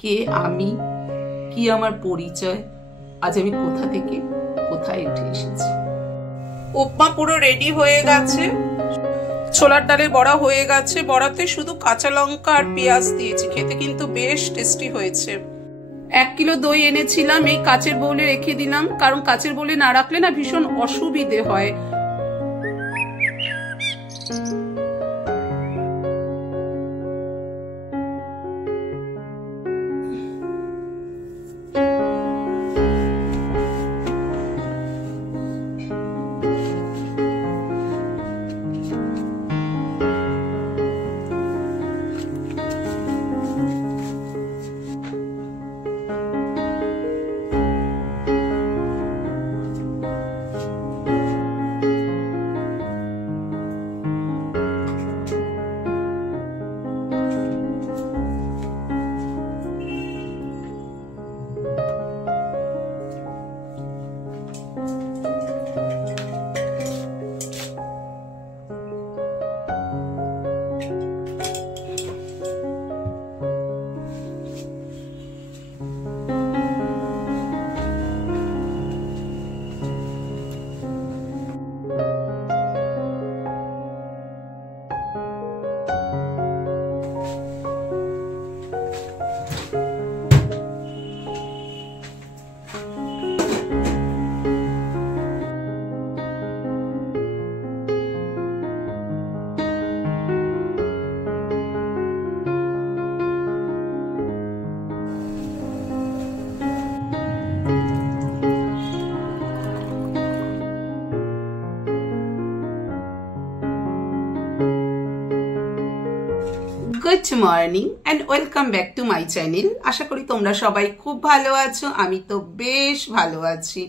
কে আমি, কি আমার পরিচয়, আজ আমি কোথা থেকে কোথায় উঠে এসেছি। উপমা পুরো রেডি হয়ে গেছে, ছোলার ডালের বড়া হয়ে গেছে। বড়াতে শুধু কাঁচা লঙ্কা আর পেঁয়াজ দিয়েছি, খেতে কিন্তু বেশ টেস্টি হয়েছে। 1 কিলো দই এনেছিলাম, এই কাচের বোলে রেখে দিলাম, কারণ কাচের বোলে না রাখলে না ভীষণ অসুবিধে হয়। Good morning and welcome back to my channel. আশা করি তোমরা সবাই খুব ভালো আছো, আমি তো বেশ ভালো আছি।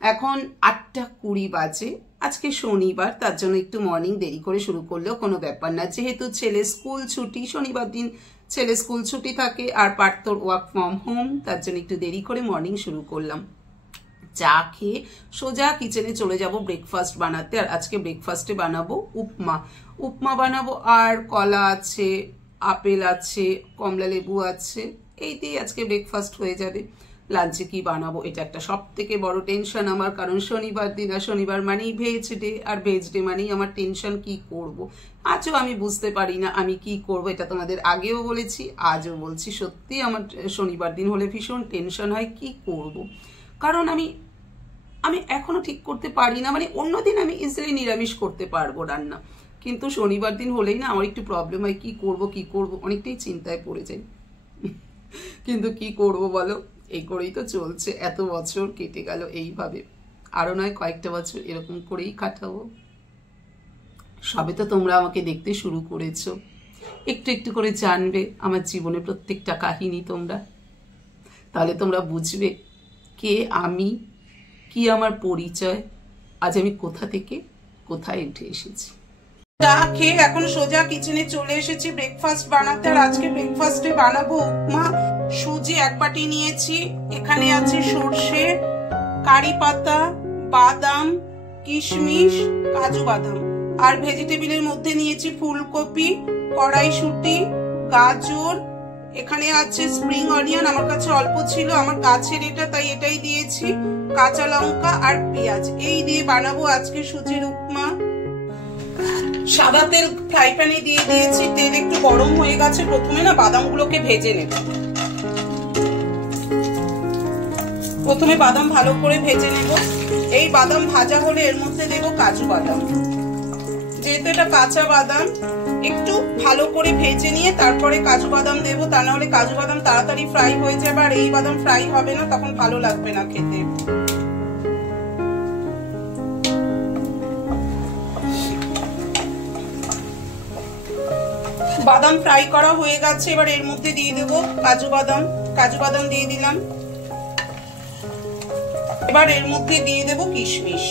এখন 8:20 বাজে, আজকে শনিবার, তার জন্য একটু মর্নিং দেরি করে শুরু করলেও কোনো ব্যাপার না, যেহেতু ছেলে স্কুল ছুটি, শনিবার দিন ছেলে স্কুল ছুটি থাকে আর পার্থর ওয়ার্ক ফ্রম হোম, তার জন্য একটু দেরি করে মর্নিং শুরু করলাম। চা খেয়ে সোজা কিচেনে চলে যাব ব্রেকফাস্ট বানাতে। আর আজকে ব্রেকফাস্টে বানাবো উপমা বানাবো, আর কলা আছে, আপেল আছে, কমলা লেবু আছে, এই দিয়ে আজকে ব্রেকফাস্ট হয়ে যাবে। লাঞ্চে কি বানাবো এটা একটা সব থেকে বড় টেনশন আমার, কারণ শনিবার দিন, আর শনিবার মানেই ভেজ ডে, আর ভেজ ডে মানেই আমার টেনশন কি করব। আজও আমি বুঝতে পারি না আমি কি করব, এটা তোমাদের আগেও বলেছি, আজও বলছি, সত্যি আমার শনিবার দিন হলে ভীষণ টেনশন হয় কি করব। কারণ আমি এখনো ঠিক করতে পারি না, মানে অন্যদিন আমি ইজিলি নিরামিষ করতে পারবো রান্না, কিন্তু শনিবার দিন হলেই না আমার একটু প্রবলেম হয়, কি করব অনেকটাই চিন্তায় পড়ে যাই। কিন্তু কি করব বলো, এই করেই তো চলছে, এত বছর কেটে গেল এইভাবে, আরো নয় কয়েকটা বছর এরকম করেই কাটাবো। সবে তো তোমরা আমাকে দেখতে শুরু করেছো, একটু একটু করে জানবে আমার জীবনের প্রত্যেকটা কাহিনী তোমরা, তাহলে তোমরা বুঝবে কে আমি, কি আমার পরিচয়, আজ আমি কোথা থেকে কোথায় উঠে এসেছি। চা খেয়ে এখন সোজা কিচেনে চলে এসেছি ব্রেকফাস্ট বানাতে। আর আজকে ব্রেকফাস্টে বানাবো উপমা। সুজি 1 বাটি নিয়েছি, এখানে আছে সর্ষে, কারি পাতা, বাদাম, কিশমিশ, কাজু বাদাম, আর ভেজিটেবিলের মধ্যে নিয়েছি ফুলকপি, কড়াইশুঁটি, গাজর, এখানে আছে স্প্রিং অনিয়ন, আমার কাছে অল্প ছিল, আমার গাছের এটা, তাই এটাই দিয়েছি, কাঁচা লঙ্কা আর পেঁয়াজ, এই দিয়ে বানাবো আজকে সুজির উপমা। সাদা তেল ফ্রাই প্যানে দিয়ে দিয়েছি, তেল একটু গরম হয়ে গেছে, প্রথমে না বাদামগুলোকে ভেজে নেব। প্রথমে বাদাম ভালো করে ভেজে নেব। এই বাদাম ভাজা হলে এর মধ্যে দেব কাজু বাদাম, যেহেতু এটা কাঁচা বাদাম, একটু ভালো করে ভেজে নিয়ে তারপরে কাজু বাদাম দেবো, তা নাহলে কাজু বাদাম তাড়াতাড়ি ফ্রাই হয়ে যাবে, আর এই বাদাম ফ্রাই হবে না, তখন ভালো লাগবে না খেতে। বাদাম ফ্রাই করা হয়ে গেছে, এবার এর মধ্যে দিয়ে দেবো কাজু বাদাম দিয়ে দিলাম। এবার এর মধ্যে দিয়ে দেবো কিশমিশ।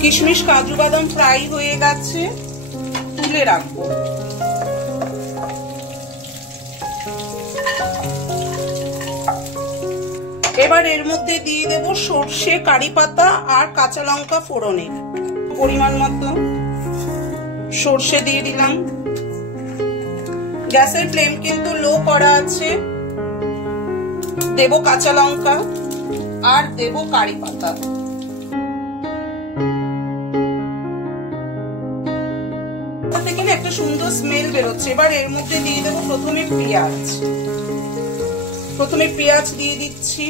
কিশমিশ কাজু বাদাম ফ্রাই হয়ে গেছে, তুলে রাখবো। এবার এর মধ্যে দিয়ে দেব সর্ষে, কারি পাতা আর কাঁচা লঙ্কা ফোড়নে পরিমাণ মতো। সর্ষে দিয়ে দিলাম। গ্যাসের ফ্লেম কিন্তু লো করা আছে। দেব কাঁচা লঙ্কা আর দেব কারি পাতা। থেকে না একটা সুন্দর স্মেল বেরোচ্ছে। এবার এর মধ্যে দিয়ে দেবো প্রথমে পেঁয়াজ। প্রথমে পেঁয়াজ দিয়ে দিচ্ছি।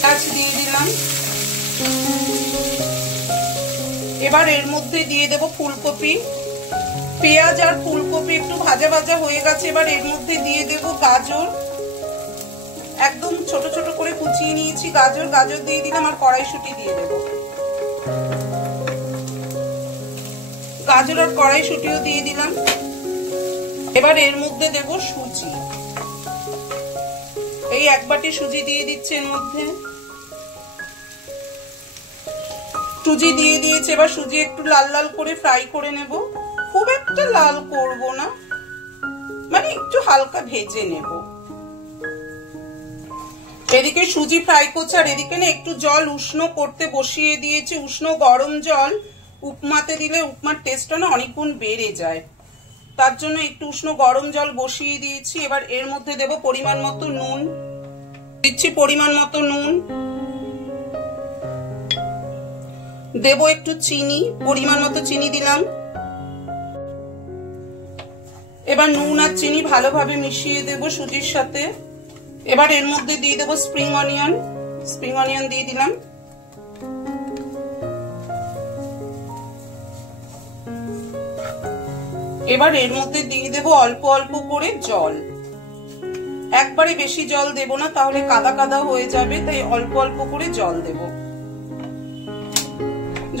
পেঁয়াজ দিয়ে দিলাম। এবার এর মধ্যে দিয়ে দেব ফুলকপি। পেঁয়াজ আর ফুলকপি একটু ভাজা ভাজা হয়ে গেছে। এবার এর মধ্যে দিয়ে দেব গাজর। একদম ছোট ছোট করে কুচিয়ে নিয়েছি গাজর। গাজর দিয়ে দিলাম আর কড়াইশুঁটি দিয়ে দেব। গাজর আর কড়াইশুঁটিও দিয়ে দিলাম। এবার এর মধ্যে দেব সুজি। এই এক বাটি সুজি দিয়ে দিচ্ছি এর মধ্যে। সুজি দিয়ে দিয়েছি। এবার সুজি একটু লাল লাল করে ফ্রাই করে নেব। খুব একটা লাল করব না, মানে একটু হালকা ভেজে নেব। এদিকে সুজি ফ্রাই করছে আর এদিকে না একটু জল উষ্ণ করতে বসিয়ে দিয়েছি। উষ্ণ গরম জল উপমাতে দিলে উপমার টেস্টটা না অনেক গুণ বেড়ে যায়, তার জন্য একটু উষ্ণ গরম জল বসিয়ে দিয়েছি। এবার এর মধ্যে দেব পরিমাণ মতো নুন। দিচ্ছি পরিমাণ মতো নুন। দেব একটু চিনি, পরিমাণ মতো চিনি দিলাম। এবার নুন আর চিনি ভালোভাবে মিশিয়ে দেব সুজির সাথে। এবার এর মধ্যে দিয়ে দেব স্প্রিং অনিয়ন। স্প্রিং অনিয়ন দিয়ে দিলাম। এবার এর মধ্যে দিয়ে দেব অল্প অল্প করে জল। একবারে বেশি জল দেব না, তাহলে কাদা কাদা হয়ে যাবে, তাই অল্প অল্প করে জল দেব।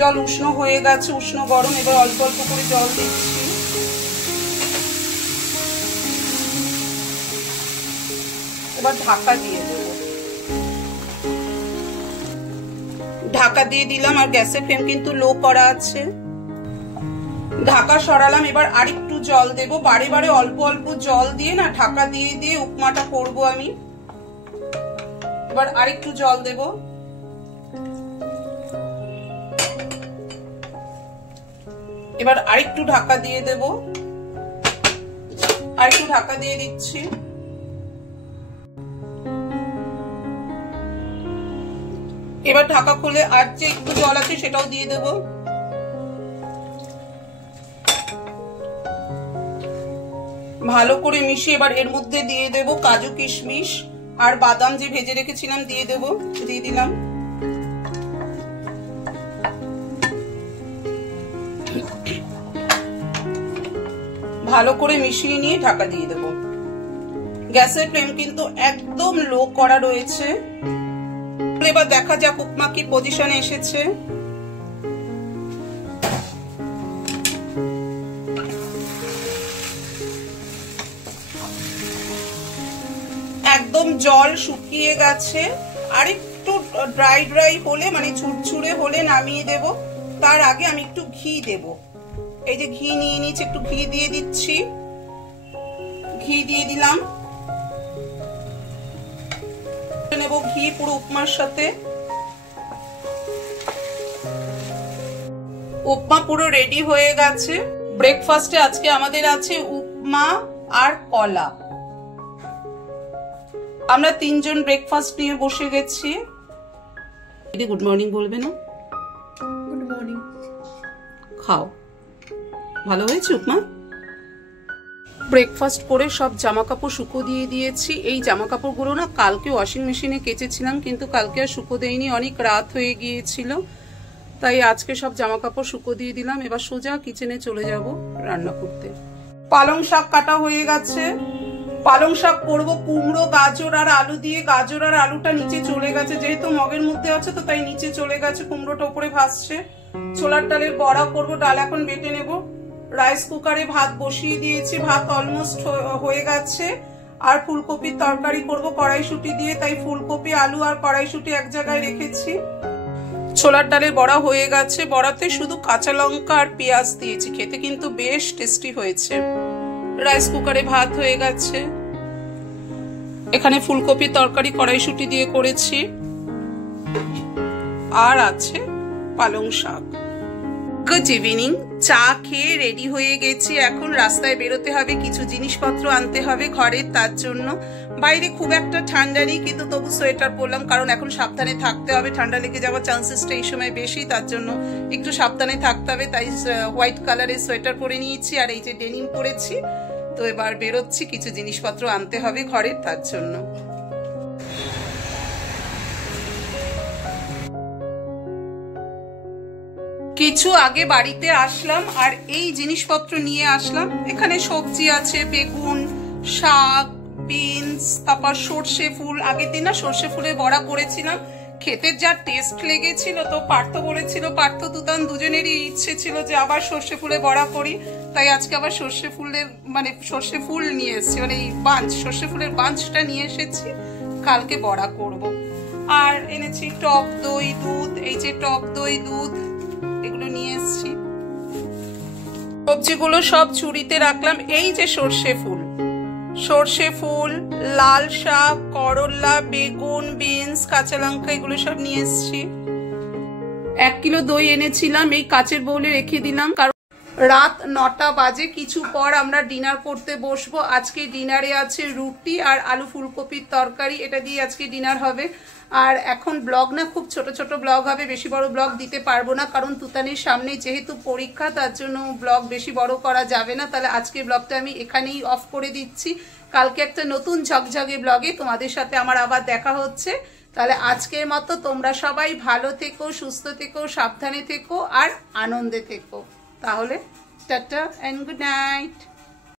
জল উষ্ণ হয়ে গেছে, উষ্ণ গরম। এবার অল্প অল্প করে জল দিচ্ছি। এবার ঢাকা দিয়ে দেব। ঢাকা দিয়ে দিলাম আর গ্যাসের ফ্লেম কিন্তু লো করা আছে। ঢাকা সরালাম। এবার আরেকটু জল দেব। বারে বারে অল্প অল্প জল দিয়ে না ঢাকা দিয়ে দিয়ে উপমাটা করব আমি। এবার আরেকটু জল দেব। এবার আরেকটু ঢাকা দিয়ে দেব। আরেকটু ঢাকা দিয়ে দিচ্ছি। এবার ঢাকা খুলে আর যে একটু জল আছে সেটাও দিয়ে দেব। ভালো করে মিশিয়ে এবার এর মধ্যে দিয়ে দেব কাজু কিশমিশ আর বাদাম যে ভেজে রেখেছিলাম দিয়ে দেব। দিয়ে দিলাম। ভালো করে মিশিয়ে নিয়ে ঢাকা দিয়ে দেব। গ্যাসের ফ্লেম কিন্তু একদম লো করা রয়েছে। এবার দেখা যাক উপমা কি পজিশনে এসেছে। একদম জল শুকিয়ে গেছে। আর একটু ড্রাই ড্রাই হলে, মানে ঝুরঝুরে হলে নামিয়ে দেব। তার আগে আমি একটু ঘি দেব। এই যে ঘি নিয়ে নিচ্ছি, একটু ঘি দিয়ে দিচ্ছি। ঘি দিয়ে দিলাম। নেব ঘি পুরো উপমার সাথে। উপমা পুরো রেডি হয়ে গেছে। ব্রেকফাস্টে আজকে আমাদের আছে উপমা আর কলা। আমরা তিনজন ব্রেকফাস্ট নিয়ে বসে গেছি। দিদি গুড মর্নিং বলবে না? Good morning. খাও। ভালো হয়েছে উপমা? ব্রেকফাস্ট করে সব জামা কাপড় শুকো দিয়ে দিয়েছি। এই জামা কাপড়গুলো না কালকে ওয়াশিং মেশিনে কেচেছিলাম, কিন্তু কালকে আর শুকো দেয়নি, অনেক রাত হয়ে গিয়েছিল, তাই আজকে সব জামা কাপড় শুকো দিয়ে দিলাম। এবার সোজা কিচেনে চলে যাব রান্না করতে। পালং শাক কাটা হয়ে গেছে। পালং শাক করবো কুমড়ো, গাজর আর আলু দিয়ে। গাজর আর আলুটা নিচে চলে গেছে, যেহেতু মগের মধ্যে আছে তো তাই নিচে চলে গেছে। কুমড়োটা উপরে ভাসছে। ছোলার ডালের বড়া করবো। ডাল এখন বেটে নেব। রাইস কুকারে ভাত বসিয়ে দিয়েছি। ভাত অলমোস্ট হয়ে গেছে। আর ফুলকপির তরকারি করব কড়াইশুঁটি দিয়ে, তাই ফুলকপি, আলু আর কড়াইশুঁটি এক জায়গায় রেখেছি। ছোলার ডালের বড়া হয়ে গেছে। বড়াতে শুধু কাঁচা লঙ্কা আর পেঁয়াজ দিয়েছি, খেতে কিন্তু বেশ টেস্টি হয়েছে। রাইস কুকারে ভাত হয়ে গেছে। এখানে ফুলকপির তরকারি কড়াইশুঁটি দিয়ে করেছি। আর আছে পালং শাক। Good evening. চা খেয়ে রেডি হয়ে গেছি, এখন রাস্তায় বেরোতে হবে, কিছু জিনিসপত্র আনতে হবে ঘরের, তার জন্য। বাইরে খুব একটা ঠান্ডা নেই, কিন্তু তবু সোয়েটার পরলাম, কারণ এখন সাবধানে থাকতে হবে, ঠান্ডা লেগে যাওয়ার চান্সেসটা এই সময় বেশি, তার জন্য একটু সাবধানে থাকতে হবে। তাই হোয়াইট কালারের সোয়েটার পরে নিয়েছি, আর এই যে ডেনিম পরেছি। তো এবার বেরোচ্ছি, কিছু জিনিসপত্র আনতে হবে ঘরের, তার জন্য। কিছু আগে বাড়িতে আসলাম আর এই জিনিসপত্র নিয়ে আসলাম। এখানে সবজি আছে, বেগুন, শাক, বিনস, তারপর সর্ষে ফুল। আগের দিন না সর্ষে ফুলের বড়া করেছিলাম, খেতে যা টেস্ট লেগেছিল। তো পার্থ বলেছিল, পার্থ দুতান দুজনেরই ইচ্ছে ছিল যে আবার সর্ষে ফুলের বড়া করি, তাই আজকে আবার সর্ষে ফুলের সর্ষে ফুল নিয়ে এসেছি, মানে এই বাঞ্চ, সর্ষে ফুলের বাঞ্চটা নিয়ে এসেছি, কালকে বড়া করব। আর এনেছি টক দই, দুধ, এই যে টক দই, দুধ, এগুলো নিয়ে এসেছি। সবজিগুলো সব ঝুড়িতে রাখলাম। এই যে সর্ষে ফুল, লাল শাক, করলা, বেগুন, বিনস, কাঁচা লঙ্কা, এগুলো সব নিয়ে এসেছি। 1 কিলো দই এনেছিলাম, এই কাচের বাউলে রেখে দিলাম, কারণ রাত 9টা বাজে, কিছু পর আমরা ডিনার করতে বসবো। আজকে ডিনারে আছে রুটি আর আলু ফুলকপির তরকারি, এটা দিয়ে আজকে ডিনার হবে। আর এখন ব্লগ না, খুব ছোট ছোট ব্লগ হবে, বেশি বড় ব্লগ দিতে পারবো না, কারণ তুতানির সামনে যেহেতু পরীক্ষা, তার জন্য ব্লগ বেশি বড় করা যাবে না। তাহলে আজকের ব্লগটা আমি এখানেই অফ করে দিচ্ছি। কালকে একটা নতুন ঝকঝকে ব্লগে তোমাদের সাথে আমার আবার দেখা হচ্ছে। তাহলে আজকের মতো তোমরা সবাই ভালো থেকো, সুস্থ থেকো, সাবধানে থেকো আর আনন্দে থেকো। তাহলে টাটা এন্ড গুড নাইট।